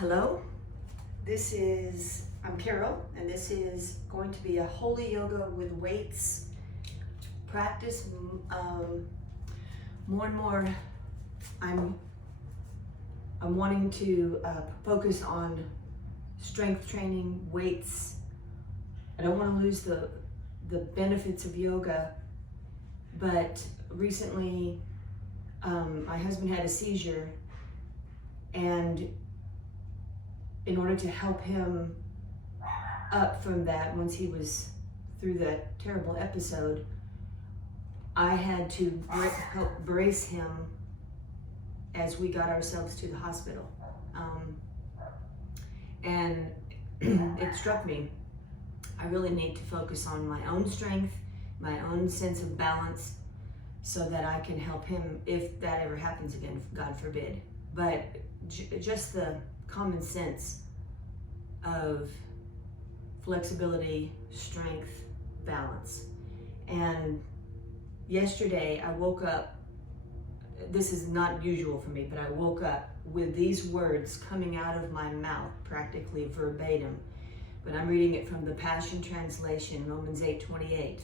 Hello, I'm Carol, and this is going to be a holy yoga with weights practice. More and more, I'm wanting to focus on strength training, weights. I don't want to lose the benefits of yoga, but recently my husband had a seizure, and in order to help him up from that, once he was through that terrible episode, I had to help brace him as we got ourselves to the hospital. And it struck me, I really need to focus on my own strength, my own sense of balance, so that I can help him if that ever happens again, God forbid. But just the common sense of flexibility, strength, balance. And yesterday I woke up, this is not usual for me, but I woke up with these words coming out of my mouth, practically verbatim. But I'm reading it from the Passion Translation, Romans 8:28.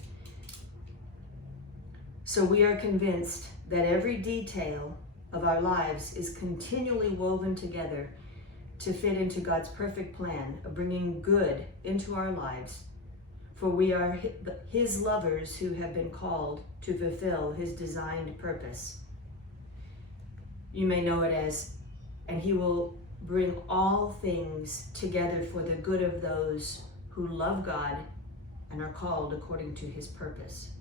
So we are convinced that every detail of our lives is continually woven together to fit into God's perfect plan of bringing good into our lives. For we are His lovers who have been called to fulfill His designed purpose. You may know it as, and He will bring all things together for the good of those who love God and are called according to His purpose.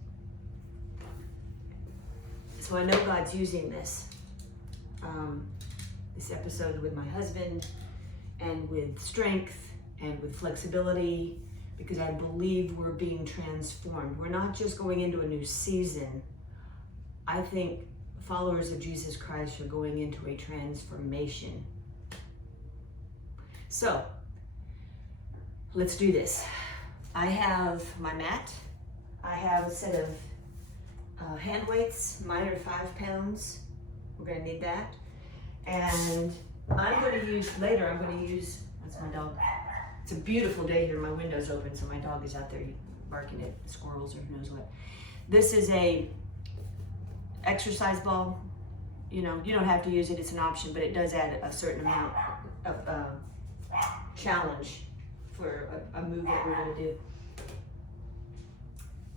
So I know God's using this episode with my husband, and with strength and with flexibility, because I believe we're being transformed. We're not just going into a new season. I think followers of Jesus Christ are going into a transformation. So let's do this. I have my mat. I have a set of hand weights. Mine are 5 pounds. We're gonna need that. And I'm going to use, that's my dog. It's a beautiful day here. My window's open, so my dog is out there barking at squirrels or who knows what. This is a exercise ball. You know, you don't have to use it, it's an option, but it does add a certain amount of challenge for a move that we're going to do.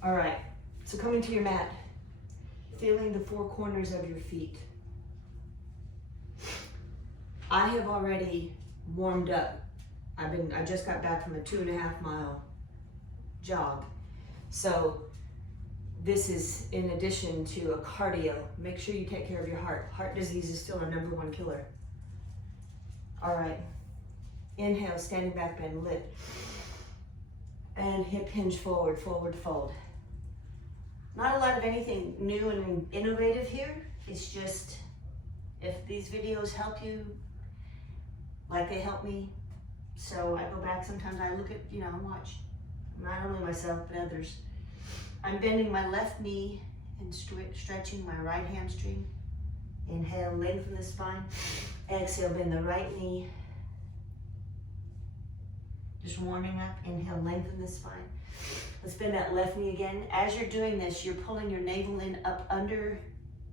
All right, so coming to your mat, feeling the 4 corners of your feet. I have already warmed up. I just got back from a 2.5 mile jog. So this is in addition to a cardio. Make sure you take care of your heart. Heart disease is still our #1 killer. All right, inhale, standing back bend, lift. And hip hinge forward, forward fold. Not a lot of anything new and innovative here. It's just, if these videos help you, like they help me, so I go back sometimes, I look at, watch, not only myself, but others. I'm bending my left knee and stretching my right hamstring. Inhale, lengthen the spine. Exhale, bend the right knee. Just warming up. Inhale, lengthen the spine. Let's bend that left knee again. As you're doing this, you're pulling your navel in up under,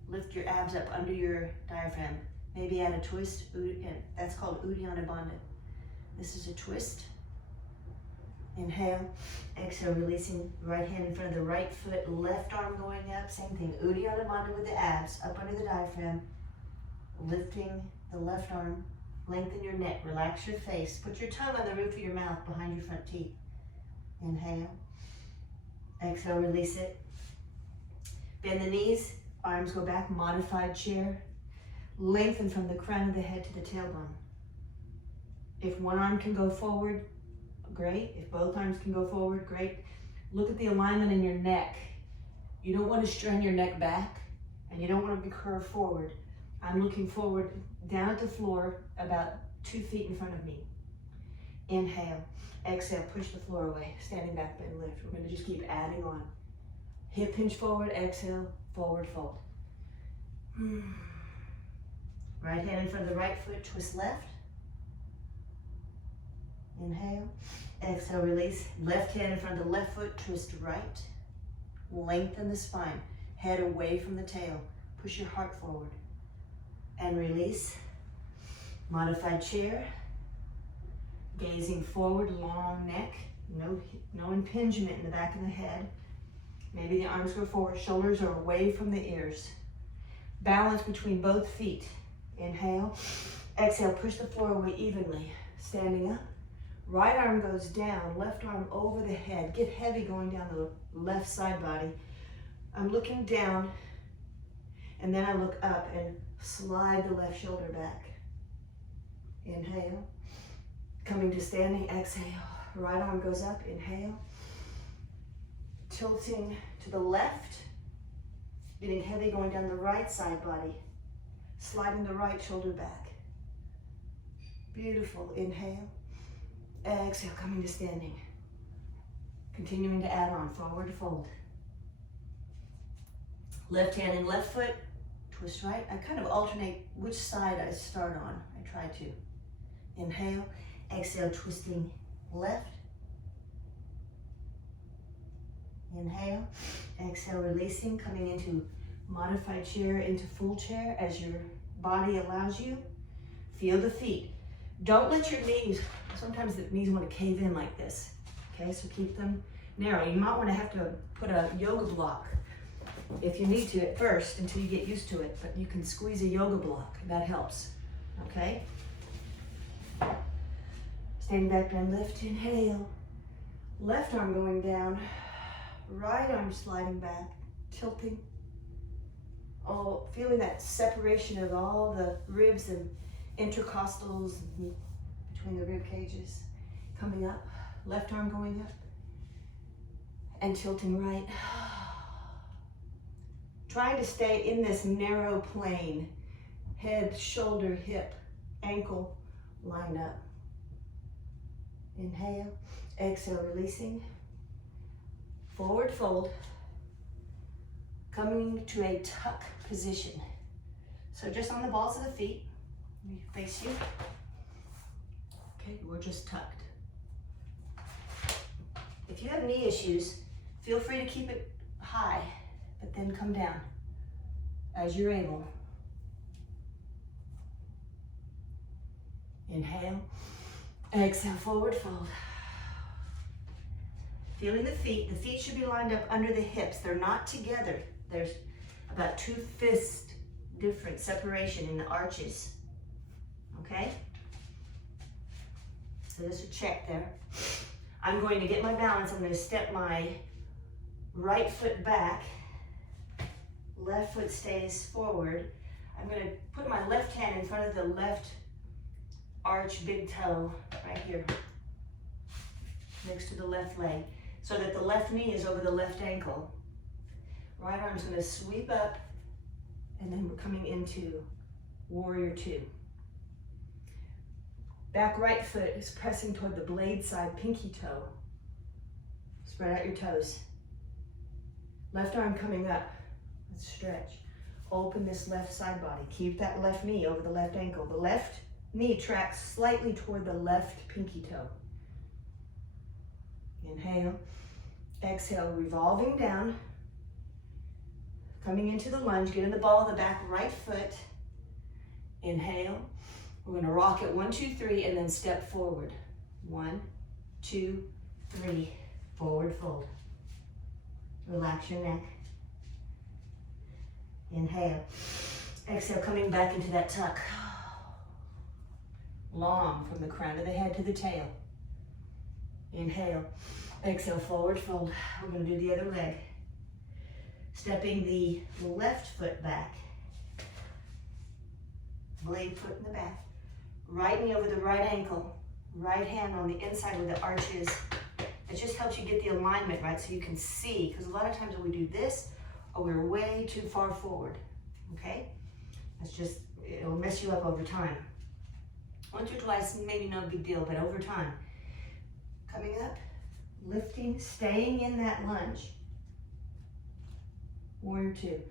lift your abs up under your diaphragm. Maybe add a twist. That's called Uddiyana Bandha. This is a twist. Inhale, exhale, releasing right hand in front of the right foot, left arm going up. Same thing, Uddiyana Bandha with the abs up under the diaphragm. Lifting the left arm, lengthen your neck, relax your face. Put your tongue on the roof of your mouth behind your front teeth. Inhale, exhale, release it. Bend the knees, arms go back, modified chair. Lengthen from the crown of the head to the tailbone. If one arm can go forward, great. If both arms can go forward, great. Look at the alignment in your neck. You don't want to strain your neck back, and you don't want to be curved forward. I'm looking forward down at the floor about 2 feet in front of me. Inhale, exhale, push the floor away. Standing back, bend, lift. We're going to just keep adding on. Hip hinge forward, exhale, forward fold. Right hand in front of the right foot, twist left. Inhale. Exhale, release. Left hand in front of the left foot, twist right. Lengthen the spine. Head away from the tail. Push your heart forward. And release. Modified chair. Gazing forward, long neck. No impingement in the back of the head. Maybe the arms go forward, shoulders are away from the ears. Balance between both feet. Inhale. Exhale, push the floor away evenly. Standing up. Right arm goes down, left arm over the head. Get heavy going down the left side body. I'm looking down, and then I look up and slide the left shoulder back. Inhale. Coming to standing, exhale. Right arm goes up, inhale. Tilting to the left. Getting heavy going down the right side body. Sliding the right shoulder back. Beautiful, inhale. Exhale, coming to standing. Continuing to add on, forward fold. Left hand and left foot, twist right. I kind of alternate which side I start on. I try to. Inhale, exhale, twisting left. Inhale, exhale, releasing, coming into modified chair, into full chair as your body allows you. Feel the feet. Don't let your knees, sometimes the knees want to cave in like this. Okay, so keep them narrow. You might want to have to put a yoga block if you need to at first until you get used to it, but you can squeeze a yoga block. That helps. Okay? Standing back, bend, lift, inhale. Left arm going down. Right arm sliding back, tilting. Oh, feeling that separation of all the ribs and intercostals between the rib cages. Coming up, left arm going up and tilting right. Trying to stay in this narrow plane. Head, shoulder, hip, ankle, line up. Inhale, exhale, releasing. Forward fold. Coming to a tuck position. So just on the balls of the feet, we face you. Okay, we're just tucked. If you have knee issues, feel free to keep it high, but then come down as you're able. Inhale, exhale, forward fold. Feeling the feet should be lined up under the hips. They're not together. There's about 2 fist different separation in the arches. Okay? So there's a check there. I'm going to get my balance. I'm going to step my right foot back. Left foot stays forward. I'm going to put my left hand in front of the left arch big toe right here next to the left leg so that the left knee is over the left ankle. Right arm's going to sweep up, and then we're coming into warrior 2. Back right foot is pressing toward the blade side pinky toe. Spread out your toes. Left arm coming up. Let's stretch. Open this left side body. Keep that left knee over the left ankle. The left knee tracks slightly toward the left pinky toe. Inhale. Exhale, revolving down. Coming into the lunge, get in the ball of the back right foot. Inhale. We're going to rock it 1, 2, 3, and then step forward. 1, 2, 3. Forward fold. Relax your neck. Inhale. Exhale, coming back into that tuck. Long from the crown of the head to the tail. Inhale. Exhale, forward fold. We're going to do the other leg. Stepping the left foot back. Blade foot in the back. Right knee over the right ankle. Right hand on the inside where the arch is. It just helps you get the alignment right so you can see. Because a lot of times when we do this, we're way too far forward. Okay? That's just, it'll mess you up over time. Once or twice, maybe no big deal, but over time. Coming up, lifting, staying in that lunge. Warrior 2.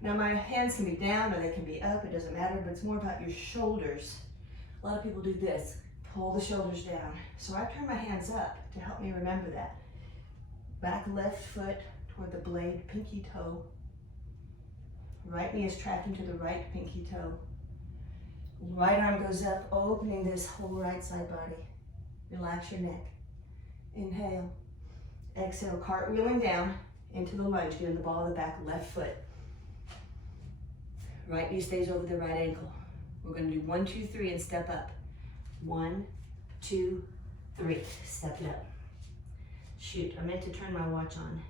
Now my hands can be down or they can be up, it doesn't matter, but it's more about your shoulders. A lot of people do this. Pull the shoulders down. So I turn my hands up to help me remember that. Back left foot toward the blade, pinky toe. Right knee is tracking to the right pinky toe. Right arm goes up, opening this whole right side body. Relax your neck. Inhale. Exhale, cartwheeling down into the lunge. Get in the ball of the back, left foot. Right knee stays over the right ankle. We're gonna do 1, 2, 3 and step up. 1, 2, 3. Step it up. Shoot, I meant to turn my watch on.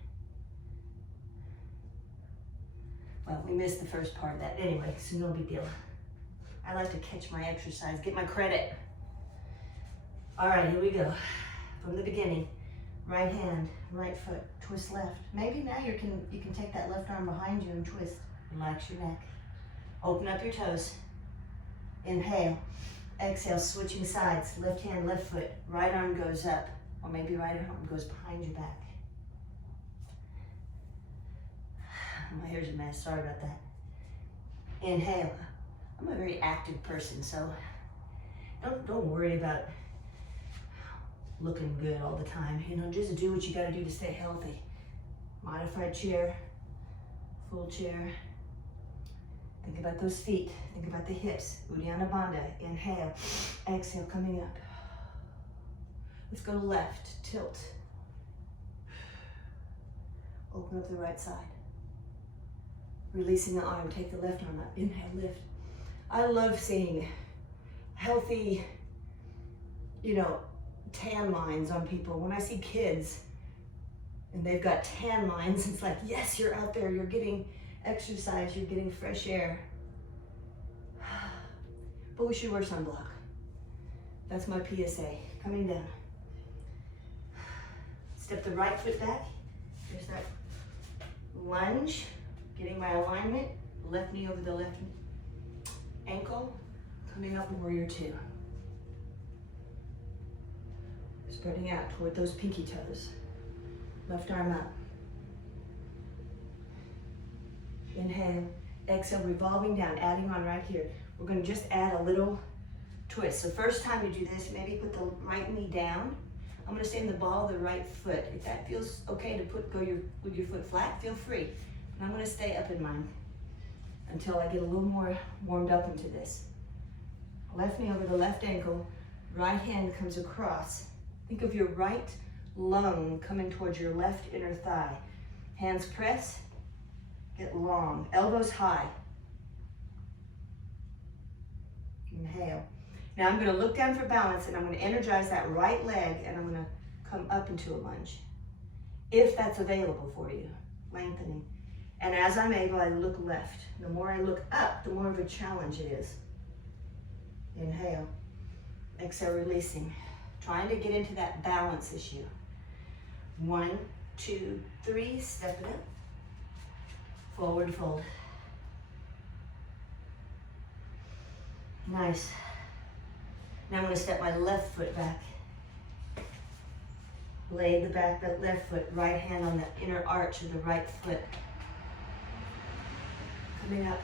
Well, we missed the first part of that. Anyway, so no big deal. I like to catch my exercise, get my credit. All right, here we go. From the beginning, right hand, right foot, twist left. Maybe now you can take that left arm behind you and twist. Relax your neck. Open up your toes. Inhale. Exhale, switching sides. Left hand, left foot. Right arm goes up, or maybe right arm goes behind your back. My hair's a mess, sorry about that. Inhale. I'm a very active person, so don't worry about looking good all the time. You know, just do what you gotta do to stay healthy. Modified chair, full chair. Think about those feet. Think about the hips. Uddiyana Bandha. Inhale. Exhale, coming up. Let's go left. Tilt. Open up the right side. Releasing the arm. Take the left arm up. Inhale, lift. I love seeing healthy, you know, tan lines on people. When I see kids and they've got tan lines, it's like, yes, you're out there. You're getting exercise, you're getting fresh air. But we should wear sunblock. That's my PSA. Coming down. Step the right foot back. There's that lunge. Getting my alignment. Left knee over the left ankle. Coming up, warrior two. Spreading out toward those pinky toes. Left arm up. Inhale, exhale, revolving down, adding on right here. We're gonna just add a little twist. So first time you do this, maybe put the right knee down. I'm gonna stay in the ball of the right foot. If that feels okay to go with your foot flat, feel free. And I'm gonna stay up in mine until I get a little more warmed up into this. Left knee over the left ankle, right hand comes across. Think of your right lung coming towards your left inner thigh. Hands press. Get long, elbows high. Inhale. Now I'm gonna look down for balance and I'm gonna energize that right leg and I'm gonna come up into a lunge. If that's available for you, lengthening. And as I'm able, I look left. The more I look up, the more of a challenge it is. Inhale. Exhale, releasing. Trying to get into that balance issue. 1, 2, 3, step it up. Forward fold. Nice. Now I'm going to step my left foot back. Lay the back, that left foot, right hand on the inner arch of the right foot. Coming up,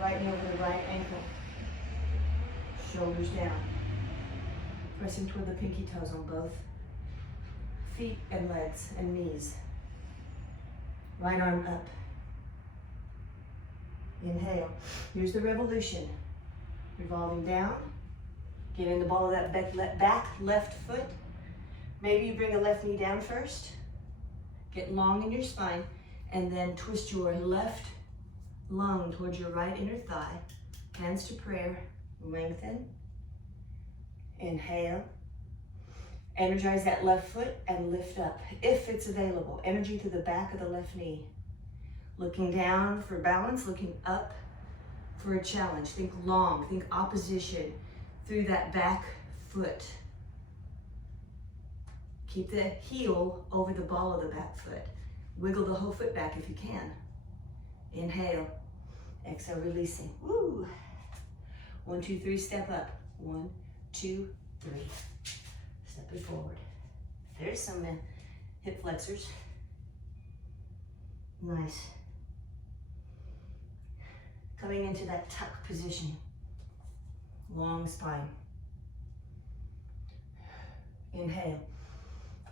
right knee over the right ankle. Shoulders down. Pressing toward the pinky toes on both feet and legs and knees. Right arm up. Inhale. Here's the revolution. Revolving down. Get in the ball of that back left foot. Maybe you bring the left knee down first. Get long in your spine. And then twist your left lung towards your right inner thigh. Hands to prayer. Lengthen. Inhale. Energize that left foot and lift up. If it's available. Energy to the back of the left knee. Looking down for balance, looking up for a challenge. Think long, think opposition through that back foot. Keep the heel over the ball of the back foot. Wiggle the whole foot back if you can. Inhale, exhale, releasing. Woo. 1, 2, 3, step up. 1, 2, 3. Step it forward. There's some hip flexors. Nice. Coming into that tuck position. Long spine. Inhale.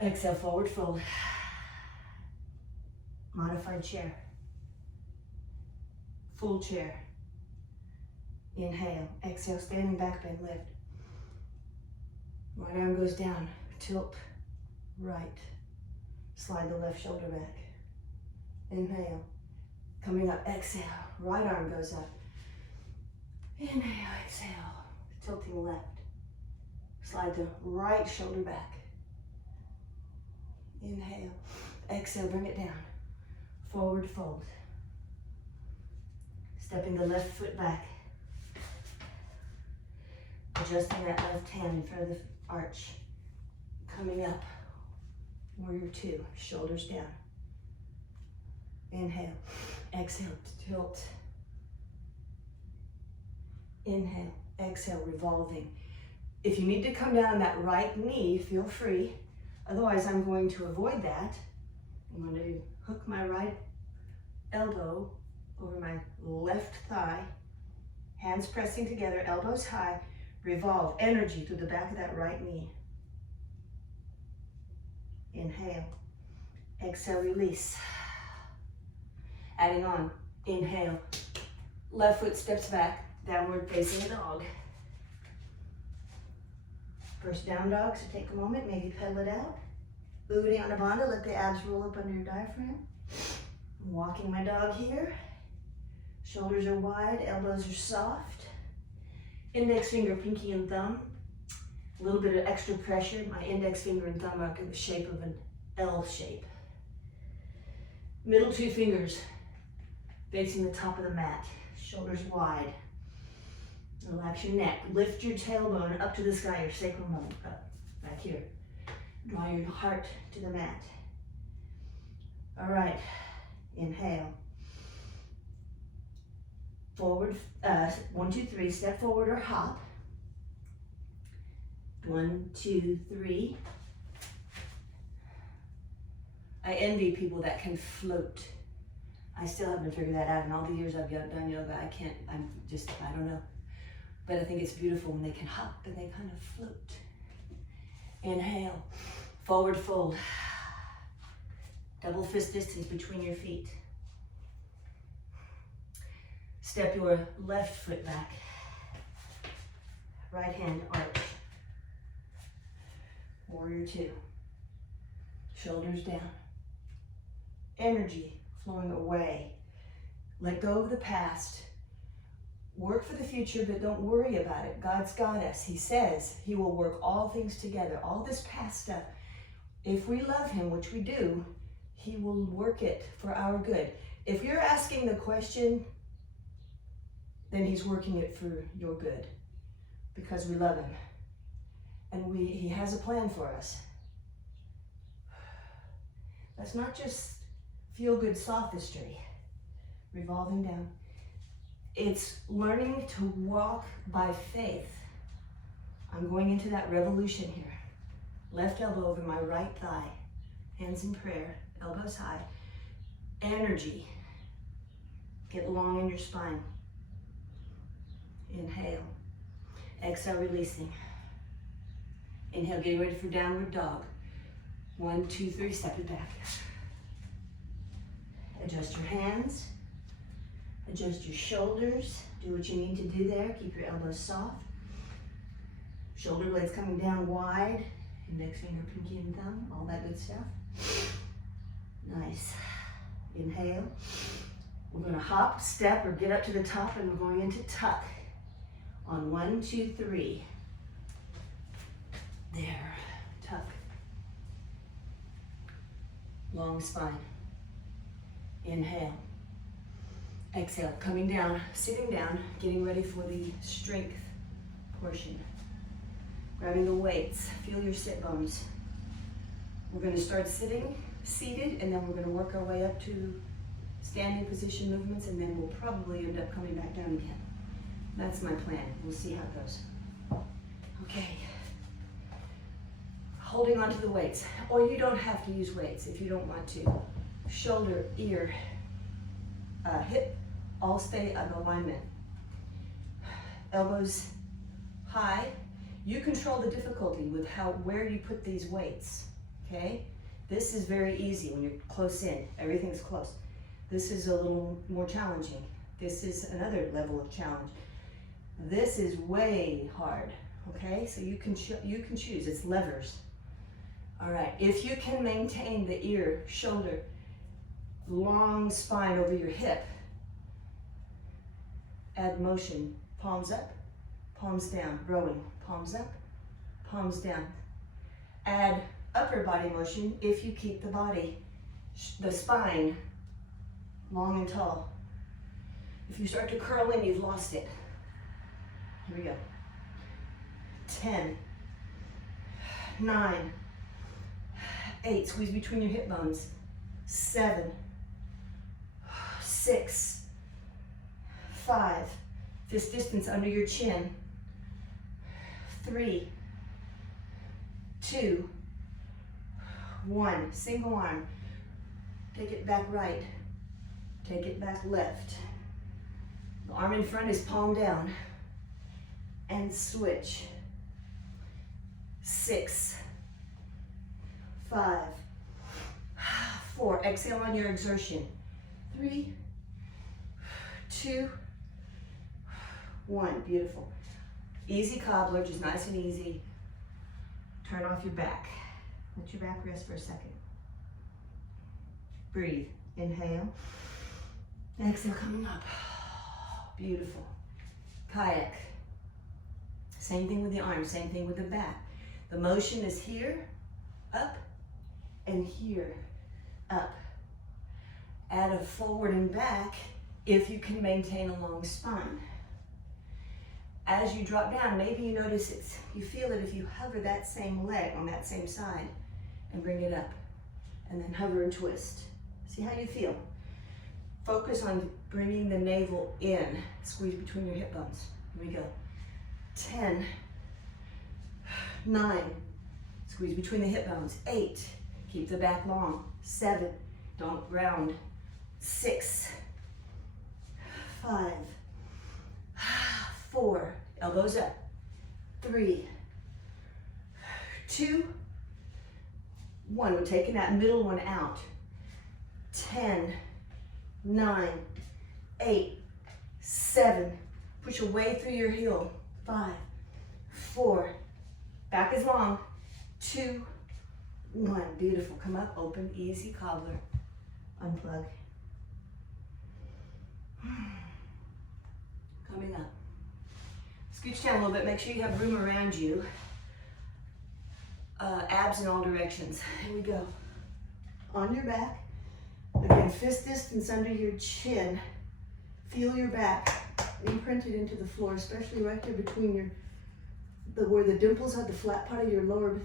Exhale, forward fold. Modified chair. Full chair. Inhale. Exhale, standing back bend, lift. Right arm goes down, tilt right. Slide the left shoulder back. Inhale. Coming up, exhale. Right arm goes up. Inhale, exhale. Tilting left. Slide the right shoulder back. Inhale. Exhale, bring it down. Forward fold. Stepping the left foot back. Adjusting that left hand in front of the arch. Coming up. Warrior two. Shoulders down. Inhale. Exhale, tilt. Inhale. Exhale, revolving. If you need to come down on that right knee, feel free. Otherwise, I'm going to avoid that. I'm going to hook my right elbow over my left thigh. Hands pressing together, elbows high. Revolve, energy through the back of that right knee. Inhale. Exhale, release. Adding on. Inhale. Left foot steps back, downward facing dog. First down dog, so take a moment, maybe pedal it out. Uddiyana Bandha, let the abs roll up under your diaphragm. I'm walking my dog here. Shoulders are wide, elbows are soft. Index finger, pinky and thumb. A little bit of extra pressure. My index finger and thumb are in the shape of an L shape. Middle two fingers facing the top of the mat. Shoulders wide. Relax your neck. Lift your tailbone up to the sky, your sacral bone up, back here. Draw your heart to the mat. All right, inhale. Forward, 1, 2, 3, step forward or hop. 1, 2, 3. I envy people that can float. I still haven't figured that out. In all the years I've done yoga, I don't know. But I think it's beautiful when they can hop and they kind of float. Inhale, forward fold. Double fist distance between your feet. Step your left foot back. Right hand arch. Warrior two. Shoulders down. Energy flowing away. Let go of the past. Work for the future, but don't worry about it. God's got us. He says He will work all things together. All this past stuff, if we love Him, which we do, He will work it for our good. If you're asking the question, then He's working it for your good because we love Him. And He has a plan for us. That's not just feel-good sophistry, revolving down. It's learning to walk by faith. I'm going into that revolution here. Left elbow over my right thigh. Hands in prayer, elbows high. Energy. Get long in your spine. Inhale. Exhale, releasing. Inhale, getting ready for downward dog. 1, 2, 3, step it back. Adjust your hands. Adjust your shoulders. Do what you need to do there. Keep your elbows soft. Shoulder blades coming down wide. Index finger, pinky and thumb. All that good stuff. Nice. Inhale. We're going to hop, step, or get up to the top, and we're going into tuck. On 1, 2, 3. There. Tuck. Long spine. Inhale. Exhale, coming down, sitting down, getting ready for the strength portion. Grabbing the weights, feel your sit bones. We're going to start sitting, seated, and then we're going to work our way up to standing position movements, and then we'll probably end up coming back down again. That's my plan. We'll see how it goes. Okay. Holding on to the weights, or you don't have to use weights if you don't want to. Shoulder, ear, hip, all stay in alignment. Elbows high, You control the difficulty with where you put these weights, okay? This is very easy when you're close in, everything's close. This is a little more challenging. This is another level of challenge. This is way hard, okay? So you can choose, it's levers. All right, if you can maintain the ear, shoulder, long spine over your hip, add motion, palms up, palms down, rowing, palms up, palms down. Add upper body motion if you keep the body, the spine, long and tall. If you start to curl in, you've lost it. Here we go. 10, 9, 8, squeeze between your hip bones. 7, 6, 5, fist distance under your chin. 3, 2, 1, single arm. Take it back right, take it back left. The arm in front is palm down. And switch. 6, 5, 4, exhale on your exertion. 3, 2, 1, beautiful. Easy cobbler, just nice and easy. Turn off your back. Let your back rest for a second. Breathe, inhale. Exhale, coming up. Beautiful. Kayak. Same thing with the arms, same thing with the back. The motion is here, up, and here, up. Add a forward and back if you can maintain a long spine. As you drop down, maybe you notice you feel it if you hover that same leg on that same side and bring it up, and then hover and twist. See how you feel. Focus on bringing the navel in, squeeze between your hip bones. Here we go. 10, 9, squeeze between the hip bones. 8, keep the back long. 7, don't round. 6, 5, 4, elbows up. 3, 2, 1. We're taking that middle one out. 10, 9, 8, 7. Push away through your heel. 5, 4, back is long. 2, 1. Beautiful. Come up, open, easy cobbler. Unplug. Coming up. Scooch down a little bit. Make sure you have room around you. Abs in all directions. Here we go. On your back. Again, fist distance under your chin. Feel your back imprinted into the floor, especially right there between where the dimples are, the flat part of your lower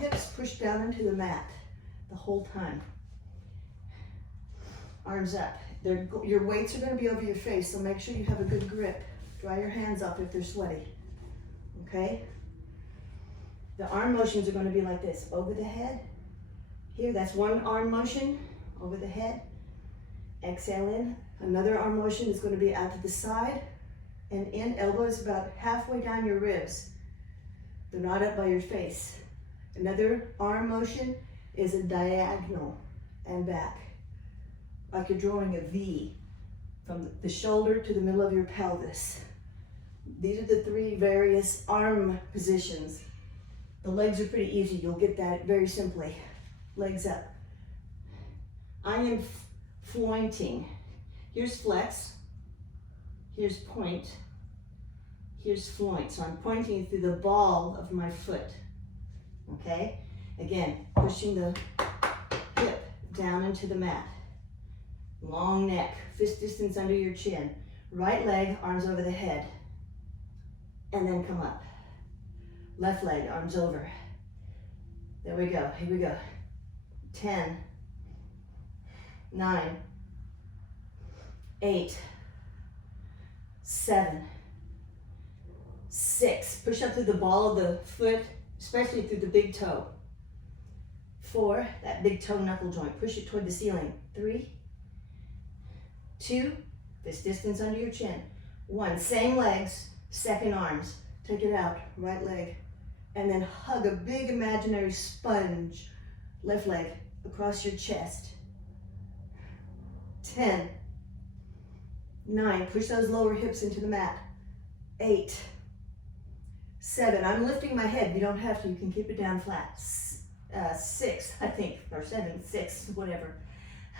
hips pushed down into the mat the whole time. Arms up. Your weights are going to be over your face, so make sure you have a good grip. Dry your hands off if they're sweaty. Okay? The arm motions are going to be like this. Over the head. Here, that's one arm motion. Over the head. Exhale in. Another arm motion is going to be out to the side and in. Elbows about halfway down your ribs. They're not up by your face. Another arm motion is a diagonal and back. Like you're drawing a V from the shoulder to the middle of your pelvis. These are the 3 various arm positions. The legs are pretty easy. You'll get that very simply. Legs up. I am flointing. Here's flex. Here's point. Here's floint. So I'm pointing through the ball of my foot. Okay? Again, pushing the hip down into the mat. Long neck, fist distance under your chin. Right leg, arms over the head. And then come up. Left leg, arms over. There we go. Here we go. 10, 9, 8, 7, 6. Push up through the ball of the foot, especially through the big toe. 4, that big toe knuckle joint. Push it toward the ceiling. 3, 2, fist distance under your chin. 1, same legs, second arms. Take it out. Right leg, and then hug a big imaginary sponge, left leg, across your chest. 10, 9, push those lower hips into the mat. 8, 7, I'm lifting my head, you don't have to, you can keep it down flat. 6, I think, or 7, 6, whatever.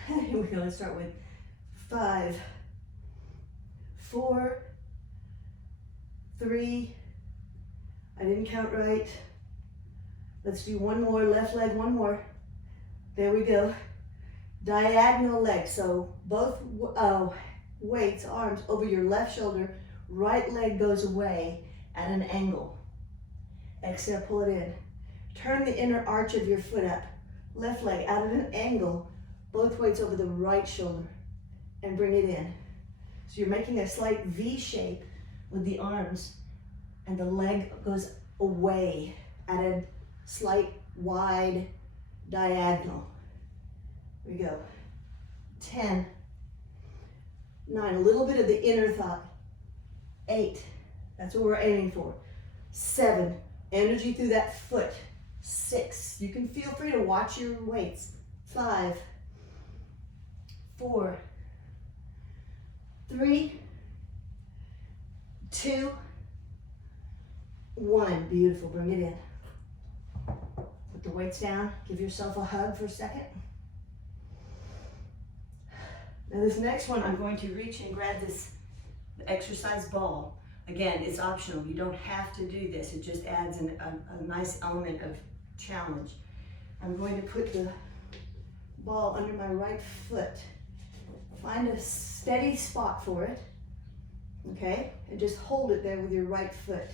Here we go, let's start with 5, 4, 3, I didn't count right. Let's do one more, left leg, one more. There we go. Diagonal leg, so both weights, arms over your left shoulder, right leg goes away at an angle. Exhale, pull it in. Turn the inner arch of your foot up. Left leg out at an angle, both weights over the right shoulder, and bring it in. So you're making a slight V shape with the arms, and the leg goes away at a slight wide diagonal. Here we go. 10, 9, a little bit of the inner thigh. 8, that's what we're aiming for. 7, energy through that foot. 6, you can feel free to watch your weights. 5, 4, 3, 2, 1. Beautiful, bring it in. Put the weights down, give yourself a hug for a second. Now this next one, I'm going to reach and grab this exercise ball. Again, it's optional. You don't have to do this. It just adds a nice element of challenge. I'm going to put the ball under my right foot. Find a steady spot for it, okay? And just hold it there with your right foot.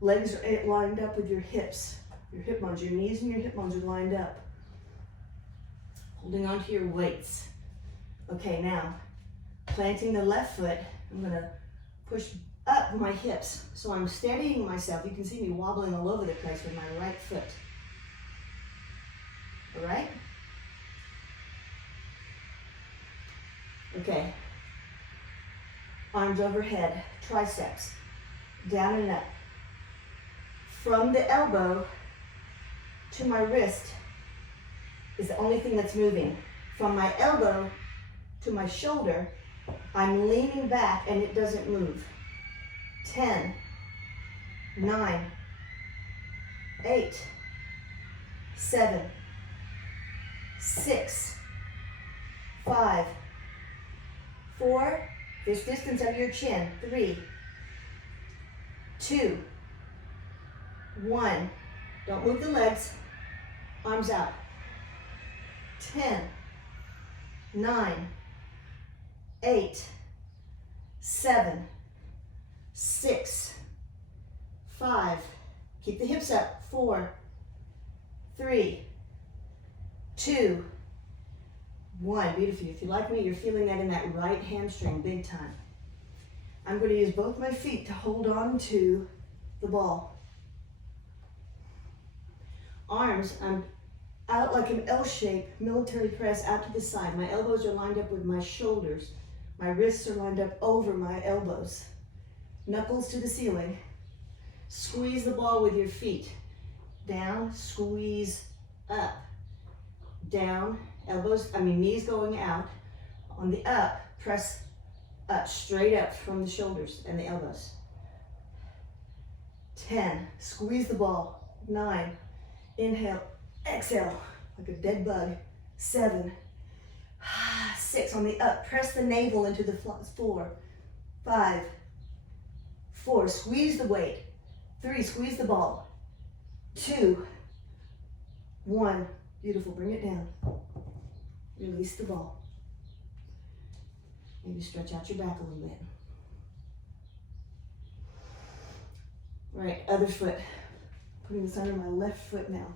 Legs are lined up with your hips. Your hip bones, your knees and your hip bones are lined up. Holding on to your weights. Okay, now, planting the left foot, I'm gonna push up my hips. So I'm steadying myself. You can see me wobbling all over the place with my right foot. All right? Okay. Arms overhead, triceps, down and up. From the elbow to my wrist is the only thing that's moving. From my elbow to my shoulder, I'm leaning back and it doesn't move. 10, 9, 8, 7, 6, 5, 4, this distance of your chin, 3, 2, 1. Don't move the legs, arms out. 10, 9, 8, 7, 6, 5, keep the hips up, 4, 3, 2, 1. Beautiful. If you like me, you're feeling that in that right hamstring big time. I'm going to use both my feet to hold on to the ball. Arms, I'm out like an L shape, military press out to the side. My elbows are lined up with my shoulders. My wrists are lined up over my elbows. Knuckles to the ceiling. Squeeze the ball with your feet. Down, squeeze, up. Down, knees going out. On the up, press up, straight up from the shoulders and the elbows. 10, squeeze the ball. 9, inhale, exhale, like a dead bug. 7, 6, on the up, press the navel into the floor. 4, 5, 4, squeeze the weight. 3, squeeze the ball. 2, 1, beautiful, bring it down. Release the ball. Maybe stretch out your back a little bit. Right, other foot. Putting this under my left foot now.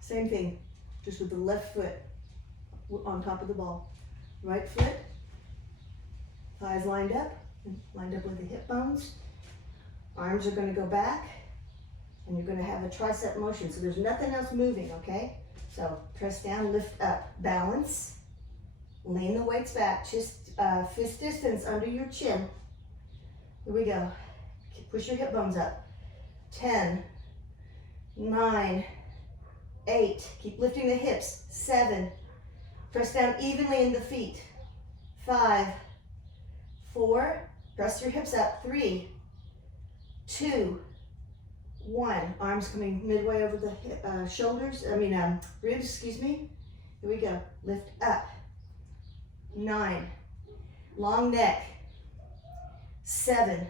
Same thing, just with the left foot on top of the ball. Right foot, thighs lined up with the hip bones. Arms are going to go back, and you're going to have a tricep motion. So there's nothing else moving, okay? So press down, lift up, balance. Lean the weights back, just fist distance under your chin. Here we go. Push your hip bones up. 10, 9, 8. Keep lifting the hips. 7. Press down evenly in the feet. 5, 4. Press your hips up. 3, 2, 1. Arms coming midway over the ribs, excuse me. Here we go. Lift up. 9. Long neck. 7,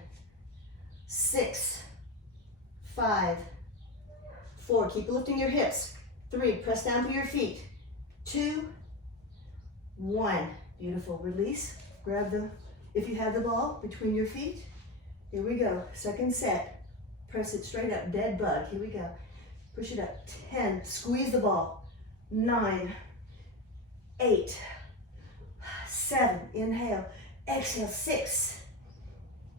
6, 5, 4. Keep lifting your hips. 3. Press down through your feet. 2, 1. Beautiful. Release. Grab if you have the ball, between your feet. Here we go. Second set. Press it straight up. Dead bug. Here we go. Push it up. 10. Squeeze the ball. 9, 8, 7. Inhale. Exhale. 6,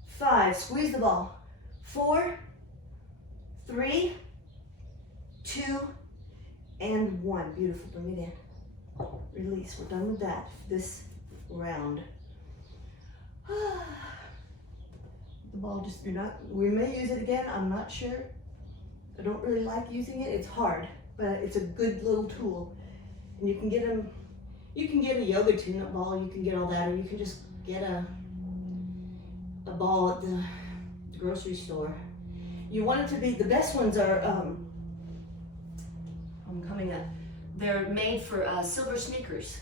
5. Squeeze the ball. 4, 3, 2, and 1. Beautiful. Bring it in. Release. We're done with that this round. The ball just, we may use it again. I'm not sure. I don't really like using it. It's hard, but it's a good little tool. And you can get them, you can get a yoga tune-up ball, you can get all that, or you can just get a ball at the grocery store. You want it to be, the best ones are, I'm coming up. They're made for silver sneakers.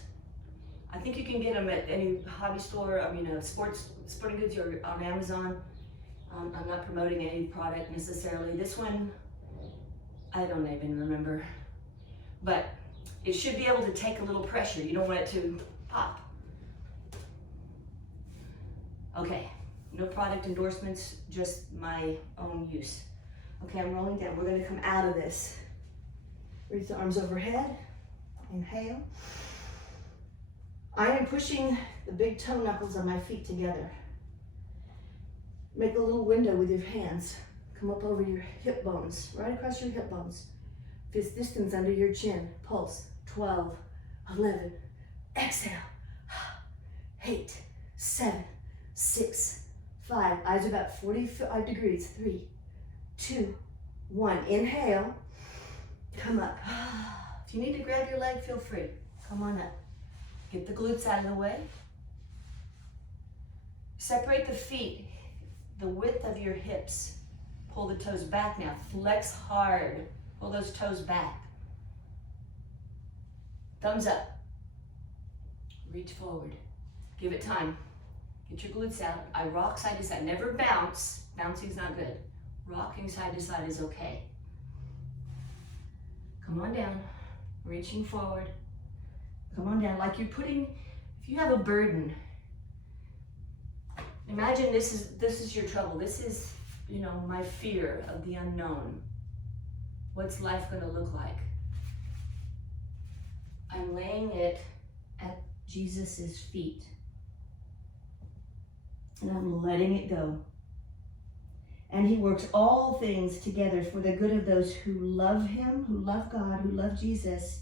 I think you can get them at any hobby store, sporting goods, or on Amazon. I'm not promoting any product necessarily. This one, I don't even remember. But it should be able to take a little pressure. You don't want it to pop. Okay, no product endorsements, just my own use. Okay, I'm rolling down. We're gonna come out of this. Reach the arms overhead. Inhale. I am pushing the big toe knuckles of my feet together. Make a little window with your hands. Come up over your hip bones, right across your hip bones. Fist distance under your chin. Pulse. 12, 11. Exhale. 8, 7, 6, 5. Eyes are about 45 degrees. 3, 2, 1. Inhale. Come up. If you need to grab your leg, feel free. Come on up. Get the glutes out of the way. Separate the feet, the width of your hips. Pull the toes back now. Flex hard. Pull those toes back. Thumbs up. Reach forward. Give it time. Get your glutes out. I rock side to side. Never bounce. Bouncing's not good. Rocking side to side is okay. Come on down. Reaching forward. Come on down. Like you're putting, if you have a burden, imagine this is your trouble. This is, my fear of the unknown. What's life going to look like? I'm laying it at Jesus's feet. And I'm letting it go. And he works all things together for the good of those who love him, who love God, who love Jesus,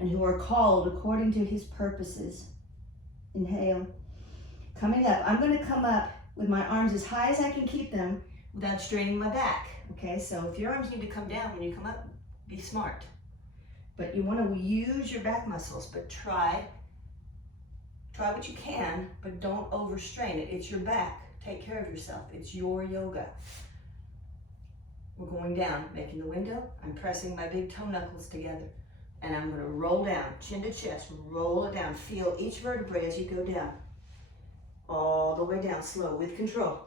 and who are called according to his purposes. Inhale. Coming up, I'm going to come up with my arms as high as I can keep them without straining my back. Okay, so if your arms need to come down when you come up, be smart. But you want to use your back muscles, but try what you can, but don't overstrain it. It's your back. Take care of yourself. It's your yoga. We're going down, making the window. I'm pressing my big toe knuckles together. And I'm going to roll down, chin to chest, roll it down. Feel each vertebrae as you go down. All the way down, slow, with control.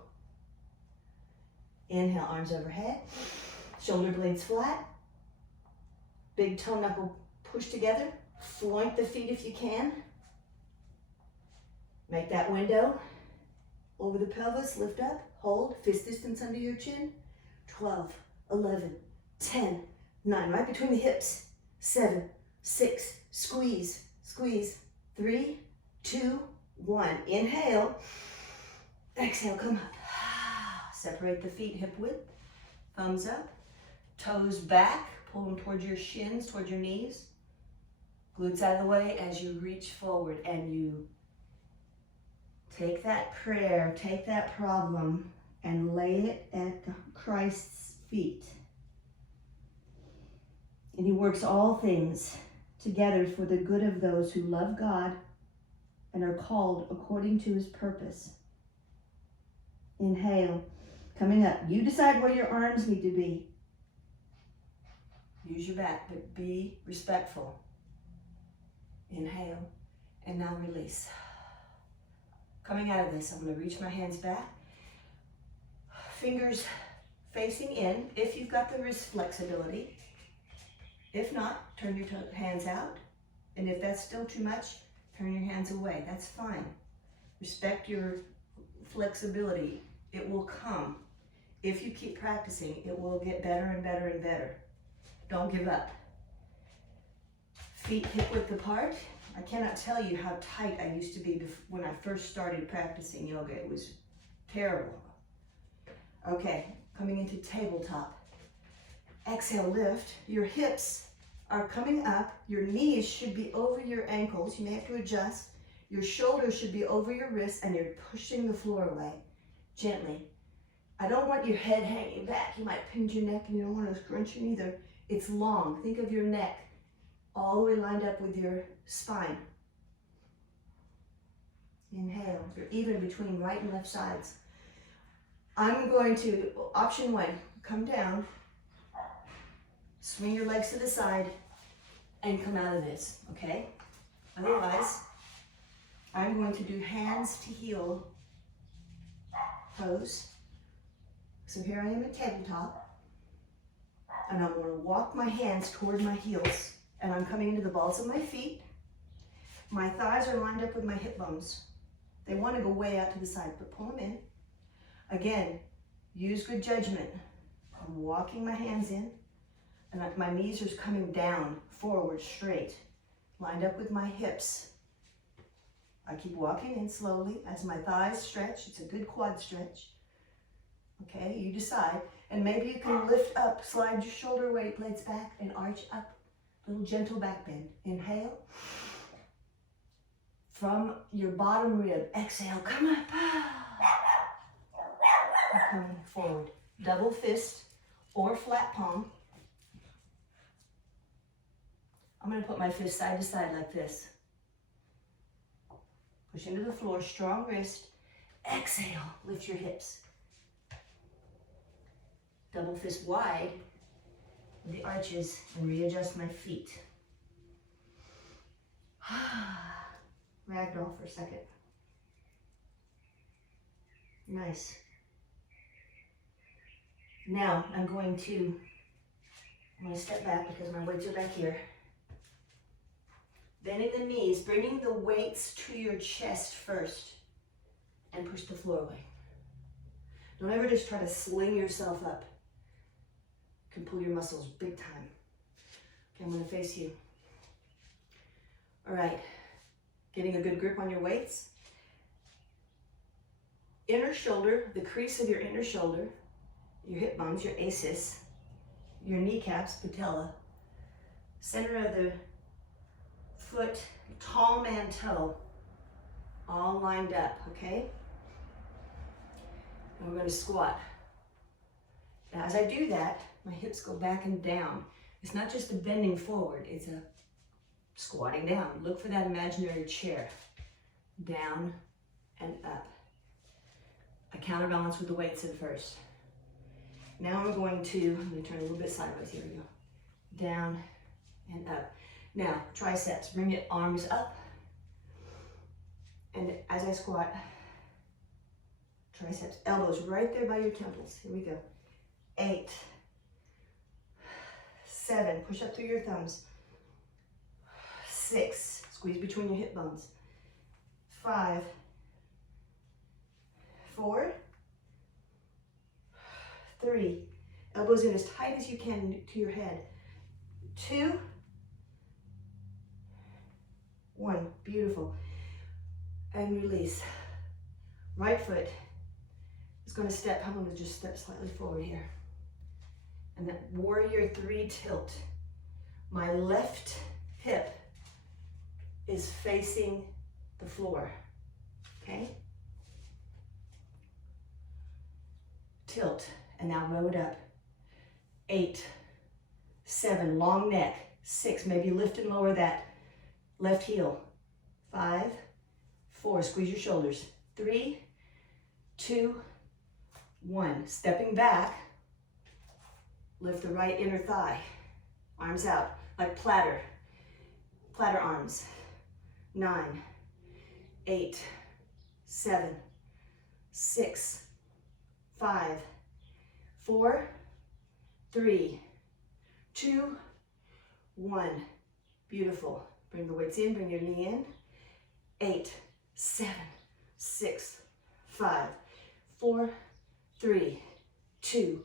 Inhale, arms overhead. Shoulder blades flat. Big toe knuckle push together. Floink the feet if you can. Make that window. Over the pelvis, lift up, hold, fist distance under your chin. 12, 11, 10, 9, right between the hips. 7, 6, squeeze, squeeze. 3, 2, 1. Inhale. Exhale, come up. Separate the feet hip width. Thumbs up. Toes back. Pull them towards your shins, towards your knees. Glutes out of the way as you reach forward and you take that prayer, take that problem, and lay it at Christ's feet. And he works all things together for the good of those who love God and are called according to his purpose. Inhale. Coming up. You decide where your arms need to be. Use your back, but be respectful. Inhale. And now release. Coming out of this, I'm going to reach my hands back. Fingers facing in, if you've got the wrist flexibility. If not, turn your hands out. And if that's still too much, turn your hands away. That's fine. Respect your flexibility. It will come. If you keep practicing, it will get better and better and better. Don't give up. Feet hip width apart. I cannot tell you how tight I used to be when I first started practicing yoga. It was terrible. Okay, coming into tabletop. Exhale, lift. Your hips are coming up. Your knees should be over your ankles. You may have to adjust. Your shoulders should be over your wrists, and you're pushing the floor away gently. I don't want your head hanging back. You might pinch your neck, and you don't want to scrunch it either. It's long. Think of your neck all the way lined up with your spine. Inhale. You're even between right and left sides. I'm going to, option one, come down, swing your legs to the side, and come out of this, okay? Otherwise, I'm going to do hands to heel pose. So here I am at tabletop, and I'm going to walk my hands toward my heels, and I'm coming into the balls of my feet. My thighs are lined up with my hip bones. They want to go way out to the side, but pull them in. Again, use good judgment. I'm walking my hands in, and my knees are coming down, forward, straight, lined up with my hips. I keep walking in slowly as my thighs stretch. It's a good quad stretch. Okay, you decide. And maybe you can lift up, slide your shoulder blades back, and arch up. Little gentle back bend. Inhale. From your bottom rib, exhale, come up. And coming forward. Double fist or flat palm. I'm going to put my fist side to side like this. Push into the floor, strong wrist. Exhale, lift your hips. Double fist wide, the arches, and readjust my feet. Ragdoll for a second. Nice. Now I'm going to step back because my weights are back here. Bending the knees, bringing the weights to your chest first, and push the floor away. Don't ever just try to sling yourself up. You can pull your muscles big time. Okay, I'm going to face you. All right, getting a good grip on your weights. Inner shoulder, the crease of your inner shoulder, your hip bones, your ACIS, your kneecaps, patella, center of the foot, tall man toe, all lined up, okay? And we're going to squat. Now, as I do that, my hips go back and down. It's not just a bending forward, it's a squatting down. Look for that imaginary chair. Down and up. I counterbalance with the weights in first. Now I'm going to turn a little bit sideways. Here we go. Down and up. Now, triceps, bring it arms up. And as I squat, triceps, elbows right there by your temples. Here we go. 8, 7, push up through your thumbs. 6, squeeze between your hip bones. 5, 4, 3, elbows in as tight as you can to your head. 2, 1, beautiful. And release. Right foot is going to step, I'm going to just step slightly forward here. And that warrior 3 tilt. My left hip is facing the floor, okay? tilt, and now row it up. 8, 7, long neck. 6, maybe lift and lower that left heel. 5, 4, squeeze your shoulders. 3, 2, 1. Stepping back, lift the right inner thigh. Arms out, like platter arms. 9, 8, 7, 6, 5, 4, 3, 2, 1. Beautiful. Bring the weights in, bring your knee in. 8, 7, 6, 5, 4, 3, 2,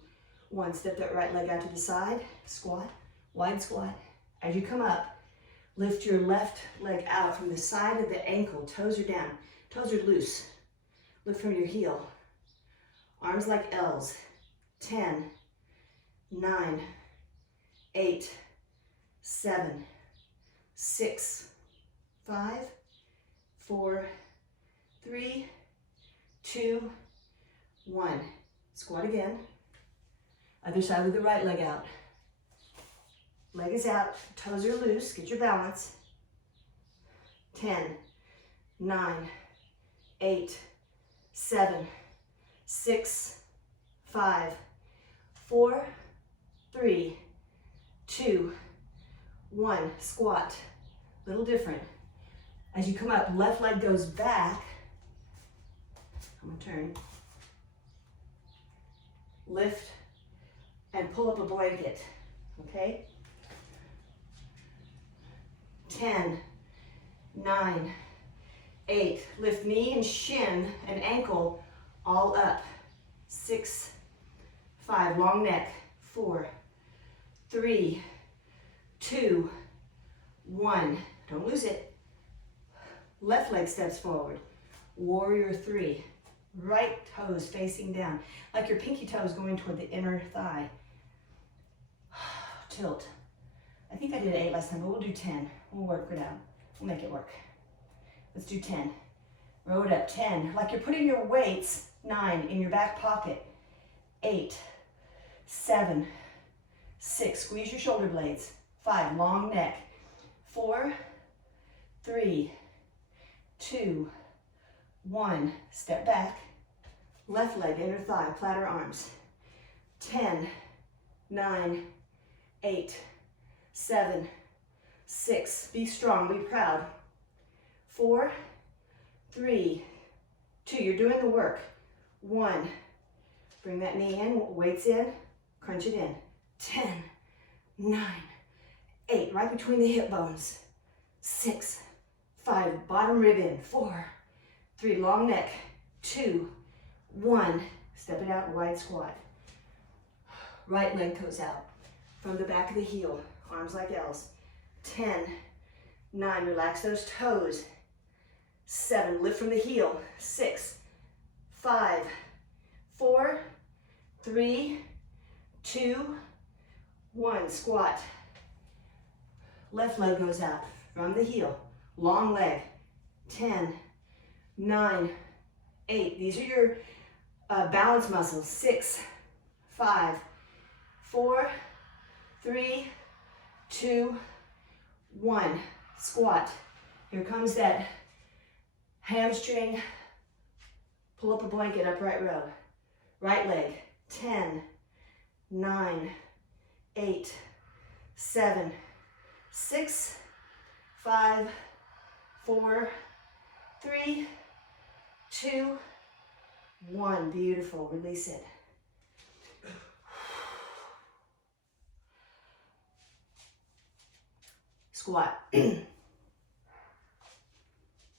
1. Step that right leg out to the side. Squat, wide squat. As you come up, lift your left leg out from the side of the ankle. Toes are down. Toes are loose. Lift from your heel. Arms like L's. 10, 9, 8, 7, 6, 5, 4, 3, 2, 1. Squat again. Other side with the right leg out. Leg is out, toes are loose, get your balance. 10, 9, 8, 7, 6, 5, 4, 3, 2, 1. Squat. Little different. As you come up, left leg goes back. I'm gonna turn. Lift and pull up a blanket, okay? 10, 9, 8. Lift knee and shin and ankle all up. 6, 5. Long neck. 4, 3, 2, 1. Don't lose it. Left leg steps forward. Warrior 3. Right toes facing down, like your pinky toes going toward the inner thigh. Tilt. I think I did 8 last time, but we'll do 10. We'll work it out. We'll make it work. Let's do 10. Row it up. 10. Like you're putting your weights, 9, in your back pocket. 8, 7, 6. Squeeze your shoulder blades. 5. Long neck. 4, 3, 2, 1. Step back. Left leg, inner thigh, platter arms. 10, 9, 8, 7, 6. Be strong, be proud. 4, 3, 2. You're doing the work. 1. Bring that knee in, weights in, crunch it in. 10, 9, 8. Right between the hip bones. 6, 5. Bottom rib in. 4, 3. Long neck. 2, 1. Step it out, wide squat. Right leg goes out from the back of the heel. Arms like L's. 10, 9. Relax those toes. 7. Lift from the heel. 6, 5, 4, 3, 2, 1. Squat. Left leg goes out from the heel. Long leg. 10, 9, 8. These are your balance muscles. 6, 5, 4, 3, 2, 1. Squat. Here comes that hamstring. Pull up a blanket, upright row. Right leg. 10, 9, 8, 7, 6, 5, 4, 3, 2, 1. Beautiful. Release it. Squat.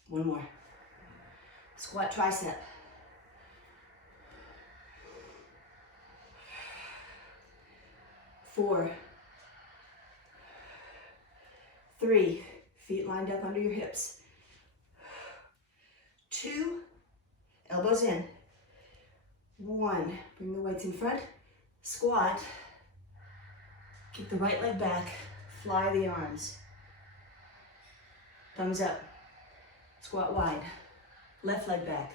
One more. Squat tricep. 4, 3. Feet lined up under your hips. 2. Elbows in. 1. Bring the weights in front. Squat. Keep the right leg back. Fly the arms. Thumbs up. Squat wide. Left leg back.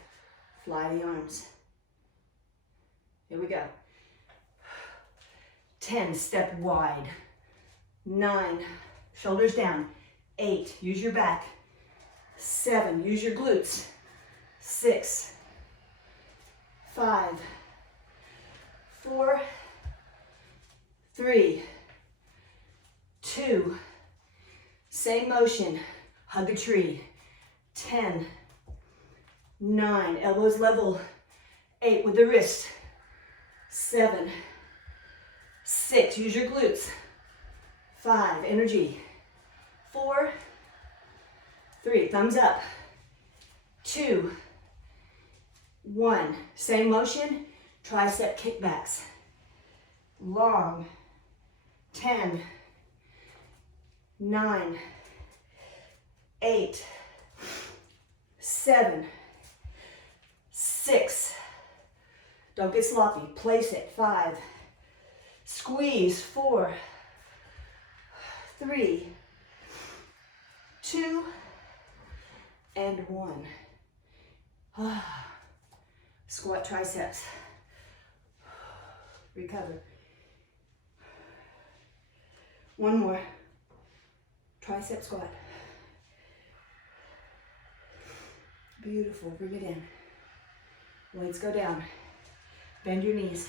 Fly the arms. Here we go. 10, step wide. 9, shoulders down. 8, use your back. 7, use your glutes. 6, 5, 4, 3, 2, same motion, hug a tree. 10, 9, elbows level. 8 with the wrist. 7, 6, use your glutes. 5, energy. 4, 3, thumbs up. 2, 1, same motion, tricep kickbacks. Long. 10, 9, 8, 7, 6. Don't get sloppy. Place it. 5. Squeeze. 4, 3, 2, and 1. Squat triceps. Recover. One more. Tricep squat. Beautiful. Bring it in. Weights go down. Bend your knees.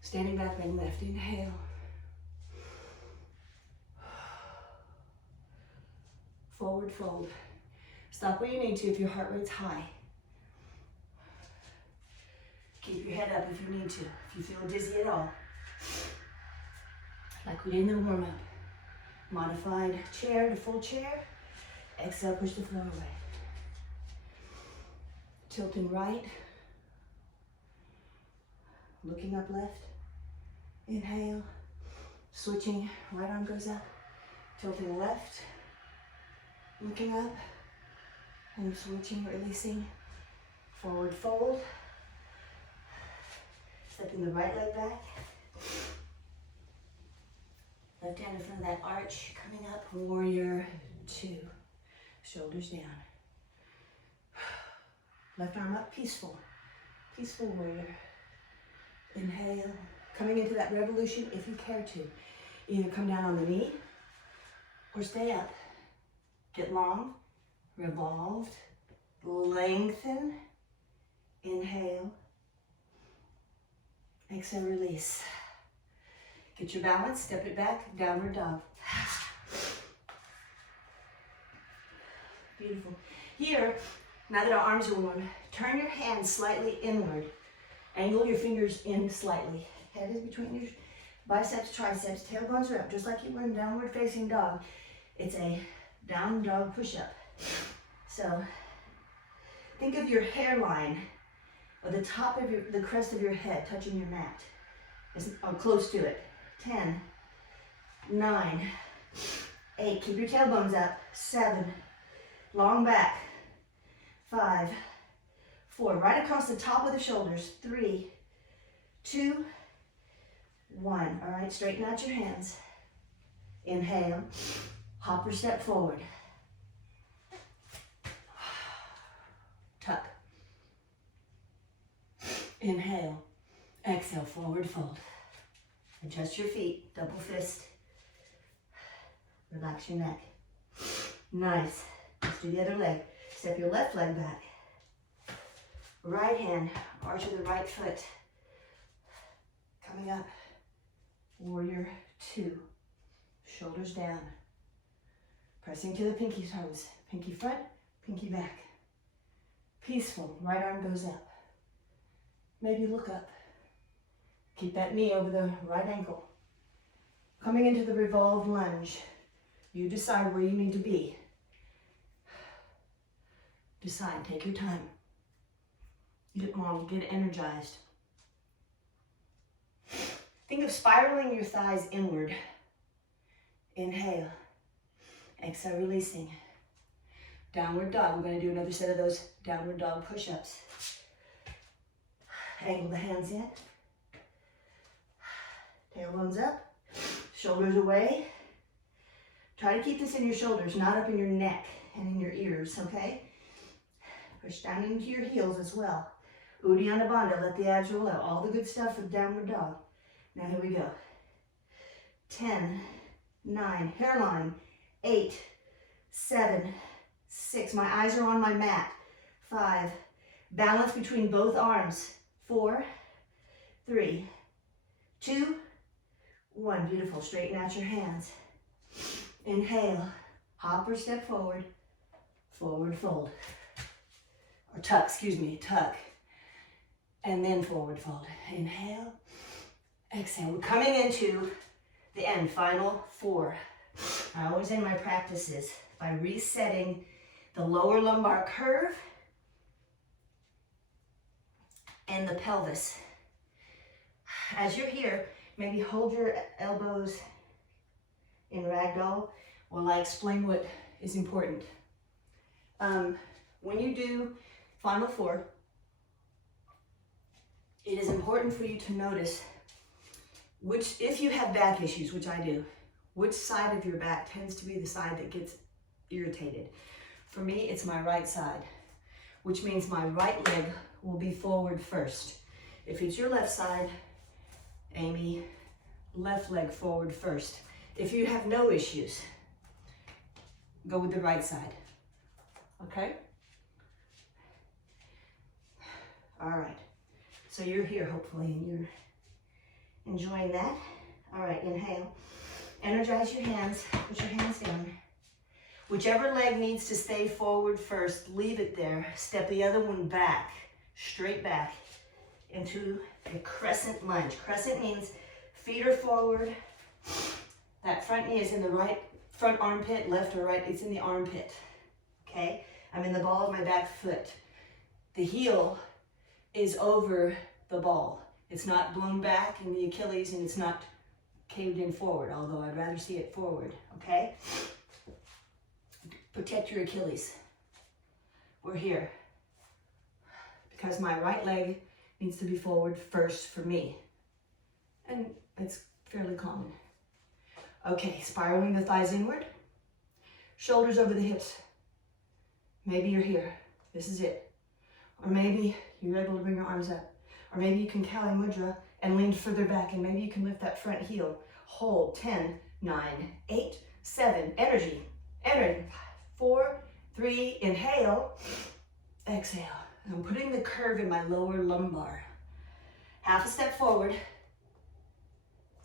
Standing back, bend left. Inhale. Forward fold. Stop where you need to if your heart rate's high. Keep your head up if you need to. If you feel dizzy at all. Like we did in the warm-up. Modified chair to full chair. Exhale, push the floor away. Tilting right. Looking up left. Inhale. Switching, right arm goes up. Tilting left. Looking up. And switching, releasing. Forward fold. Stepping the right leg back. Left hand in front of that arch. Coming up, warrior 2. Shoulders down. Left arm up, peaceful. Peaceful warrior. Inhale. Coming into that revolution if you care to. Either come down on the knee or stay up. Get long. Revolved. Lengthen. Inhale. Exhale, release. Get your balance, step it back, downward dog. Beautiful. Here, now that our arms are warm, turn your hands slightly inward. Angle your fingers in slightly. Head is between your biceps, triceps, tailbones are up, just like you were in downward facing dog. It's a down dog push-up. So, think of your hairline or the top of the crest of your head touching your mat. Or close to it. 10, 9, 8, keep your tailbones up. 7, long back. 5, 4, right across the top of the shoulders. 3, 2, 1. All right, straighten out your hands. Inhale, hop or step forward. Tuck. Inhale, exhale, forward fold. Adjust your feet, double fist. Relax your neck. Nice. Let's do the other leg. Step your left leg back. Right hand, arch of the right foot. Coming up, warrior 2. Shoulders down. Pressing to the pinky toes. Pinky front, pinky back. Peaceful, right arm goes up. Maybe look up. Keep that knee over the right ankle. Coming into the revolved lunge. You decide where you need to be. Decide, take your time. Get long, get energized. Think of spiraling your thighs inward. Inhale. Exhale, releasing. Downward dog. We're going to do another set of those downward dog push-ups. Angle the hands in. Tailbones up. Shoulders away. Try to keep this in your shoulders, not up in your neck and in your ears, okay? Push down into your heels as well. Uddiyana Bandha, let the abs roll out. All the good stuff for downward dog. Now here we go. 10, 9, hairline, 8, 7, 6. My eyes are on my mat. 5, balance between both arms. 4, 3, 2, 1. Beautiful. Straighten out your hands. Inhale. Hop or step forward. Forward fold. Or tuck, excuse me, tuck. And then forward fold. Inhale. Exhale. We're coming into the end, final 4. I always end my practices by resetting the lower lumbar curve and the pelvis. As you're here, maybe hold your elbows in ragdoll while I explain what is important. When you do final 4, it is important for you to notice which, if you have back issues, which I do, which side of your back tends to be the side that gets irritated. For me, it's my right side, which means my right leg will be forward first. If it's your left side, Amy, left leg forward first. If you have no issues, go with the right side, okay? All right, so you're here hopefully and you're enjoying that. All right, inhale. Energize your hands, put your hands down. Whichever leg needs to stay forward first, leave it there. Step the other one back, straight back into a crescent lunge. Crescent means feet are forward. That front knee is in the right front armpit, left or right, it's in the armpit, okay? I'm in the ball of my back foot. The heel is over the ball. It's not blown back in the Achilles and it's not caved in forward, although I'd rather see it forward, okay? Protect your Achilles. We're here because my right leg needs to be forward first for me. And it's fairly common. Okay, spiraling the thighs inward. Shoulders over the hips. Maybe you're here. This is it. Or maybe you're able to bring your arms up. Or maybe you can Kali Mudra and lean further back, and maybe you can lift that front heel. Hold. 10, 9, 8, 7. Energy. Energy. 4, 3. Inhale. Exhale. I'm putting the curve in my lower lumbar. Half a step forward.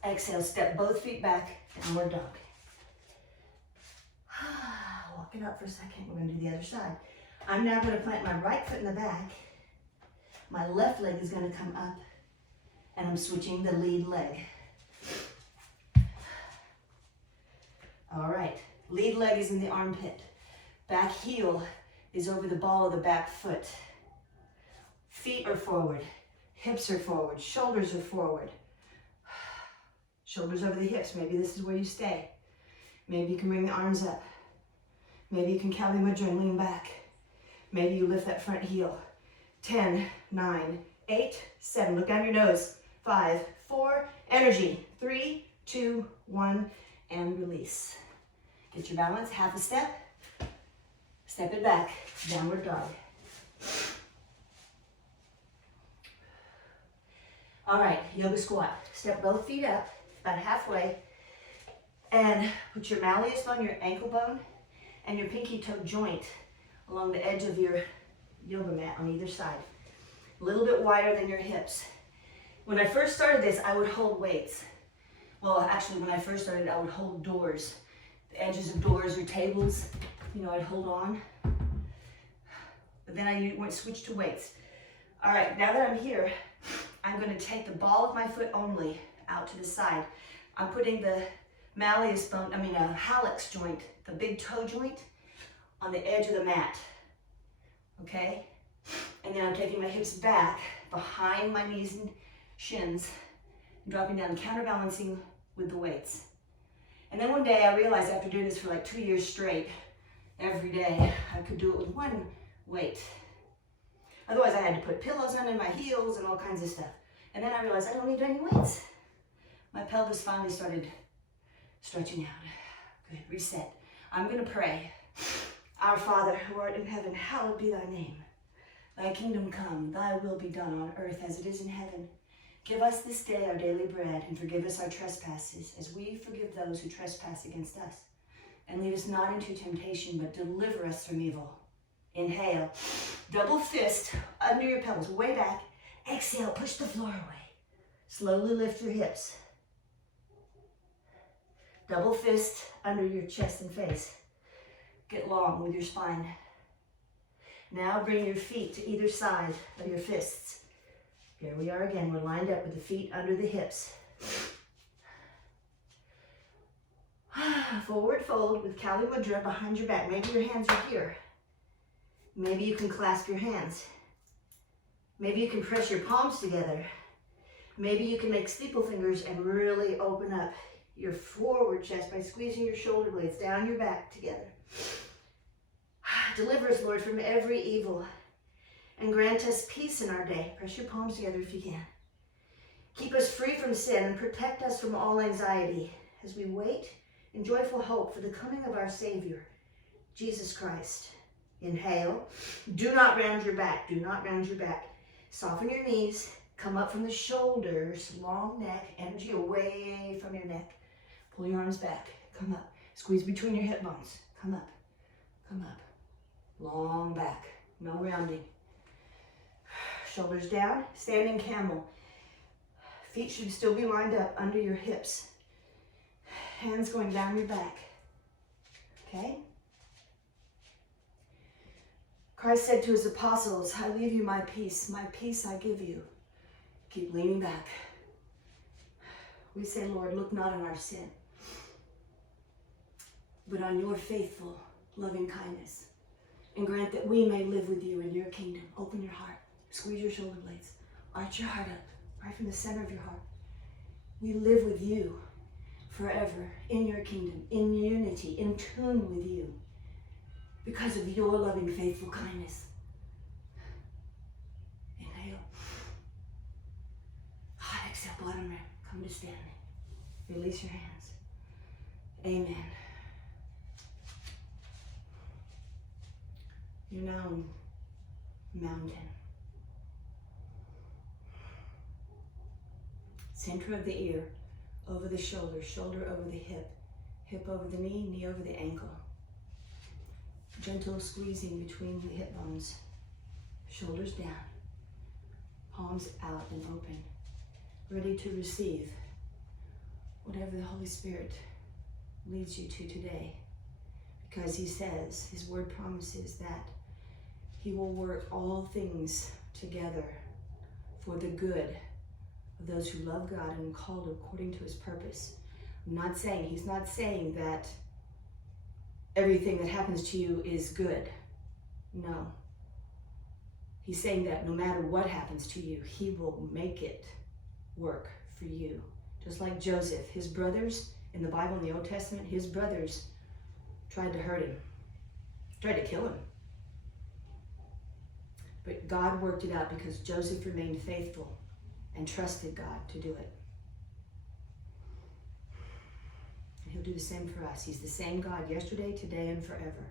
Exhale. Step both feet back. Downward dog. Walk it up for a second. We're going to do the other side. I'm now going to plant my right foot in the back. My left leg is going to come up. And I'm switching the lead leg. All right. Lead leg is in the armpit. Back heel is over the ball of the back foot. Feet are forward. Hips are forward. Shoulders are forward. Shoulders over the hips. Maybe this is where you stay. Maybe you can bring the arms up. Maybe you can Kali Mudra and lean back. Maybe you lift that front heel. 10, 9, 8, 7. Look down your nose. 5, 4. Energy. 3, 2, 1. And release. Get your balance. Half a step. Step it back. Downward dog. All right, yoga squat. Step both feet up, about halfway, and put your malleus on your ankle bone and your pinky toe joint along the edge of your yoga mat on either side. A little bit wider than your hips. When I first started this, I would hold weights. Well, actually, when I first started, I would hold doors. The edges of doors or tables, you know, I'd hold on. But then I went switch to weights. All right, now that I'm here, I'm going to take the ball of my foot only out to the side. I'm putting the malleus bone, hallux joint, the big toe joint, on the edge of the mat. Okay? And then I'm taking my hips back behind my knees and shins, and dropping down, counterbalancing with the weights. And then one day I realized after doing this for like 2 years straight, every day, I could do it with one weight. Otherwise I had to put pillows under my heels and all kinds of stuff. And then I realized I don't need any weights. My pelvis finally started stretching out. Good, reset. I'm gonna pray. Our Father, who art in heaven, hallowed be thy name. Thy kingdom come, thy will be done on earth as it is in heaven. Give us this day our daily bread, and forgive us our trespasses, as we forgive those who trespass against us. And lead us not into temptation, but deliver us from evil. Inhale, double fist under your pelvis, way back. Exhale, push the floor away. Slowly lift your hips. Double fist under your chest and face. Get long with your spine. Now bring your feet to either side of your fists. Here we are again. We're lined up with the feet under the hips. Forward fold with Kali Mudra behind your back. Maybe your hands are here. Maybe you can clasp your hands. Maybe you can press your palms together. Maybe you can make steeple fingers and really open up your forward chest by squeezing your shoulder blades down your back together. Deliver us, Lord, from every evil and grant us peace in our day. Press your palms together if you can. Keep us free from sin and protect us from all anxiety as we wait in joyful hope for the coming of our Savior, Jesus Christ. Inhale. Do not round your back. Do not round your back. Soften your knees. Come up from the shoulders. Long neck. Energy away from your neck. Pull your arms back. Come up. Squeeze between your hip bones. Come up. Come up. Long back. No rounding. Shoulders down. Standing camel. Feet should still be lined up under your hips. Hands going down your back. Okay? Christ said to his apostles, I leave you my peace I give you. Keep leaning back. We say, Lord, look not on our sin, but on your faithful, loving kindness. And grant that we may live with you in your kingdom. Open your heart. Squeeze your shoulder blades. Arch your heart up, right from the center of your heart. We live with you forever in your kingdom, in unity, in tune with you, because of your loving, faithful kindness. Inhale. Exhale, bottom round. Come to standing. Release your hands. Amen. You're now in mountain. Center of the ear, over the shoulder, shoulder over the hip, hip over the knee, knee over the ankle. Gentle squeezing between the hip bones, shoulders down, palms out and open, ready to receive whatever the Holy Spirit leads you to today. Because he says, his word promises that he will work all things together for the good of those who love God and are called according to his purpose. He's not saying that everything that happens to you is good. No. He's saying that no matter what happens to you, he will make it work for you. Just like Joseph, his brothers in the Bible, in the Old Testament, his brothers tried to hurt him, tried to kill him. But God worked it out because Joseph remained faithful and trusted God to do it. And he'll do the same for us. He's the same God yesterday, today, and forever.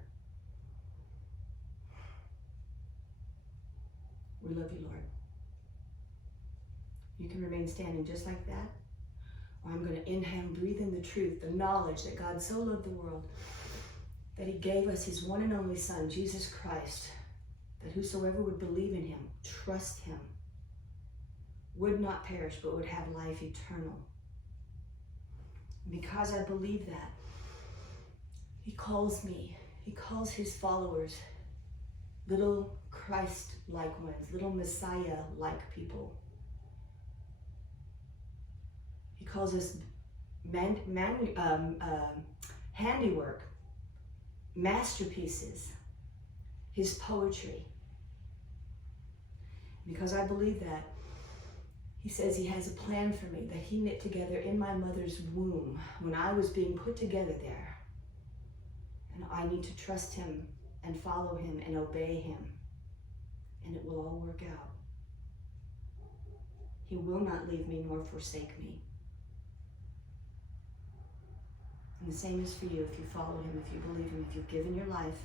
We love you, Lord. You can remain standing just like that. Or I'm going to inhale and breathe in the truth, the knowledge that God so loved the world that he gave us his one and only Son, Jesus Christ, that whosoever would believe in him, trust him, would not perish, but would have life eternal. And because I believe that, he calls me, he calls his followers little Christ-like ones, little Messiah-like people. He calls us handiwork, masterpieces, his poetry. Because I believe that, he says he has a plan for me that he knit together in my mother's womb when I was being put together there. And I need to trust him and follow him and obey him. And it will all work out. He will not leave me nor forsake me. And the same is for you if you follow him, if you believe him, if you've given your life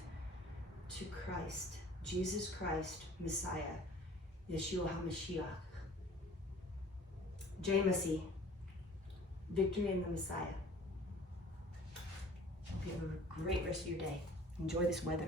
to Christ Jesus Christ, Messiah, Yeshua HaMashiach. Jamasi, victory in the Messiah. Hope you have a great rest of your day. Enjoy this weather.